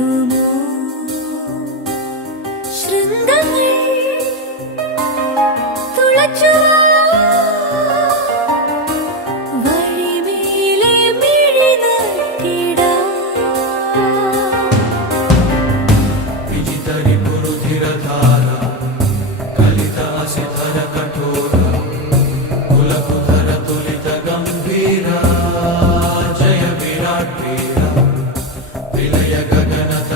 നൽകുമോ ശൃംഗങ്ങൾ തുളച്ചുവാ വഴിമേലെ മിഴി നൽകിടാം വിജിതരി പുരുധിരധാര കലിത അസിധര കഠോര കുലകുധര തുലിത ഗംഭീര ജയ വിരാട് വീര വിലയ ഗഗനത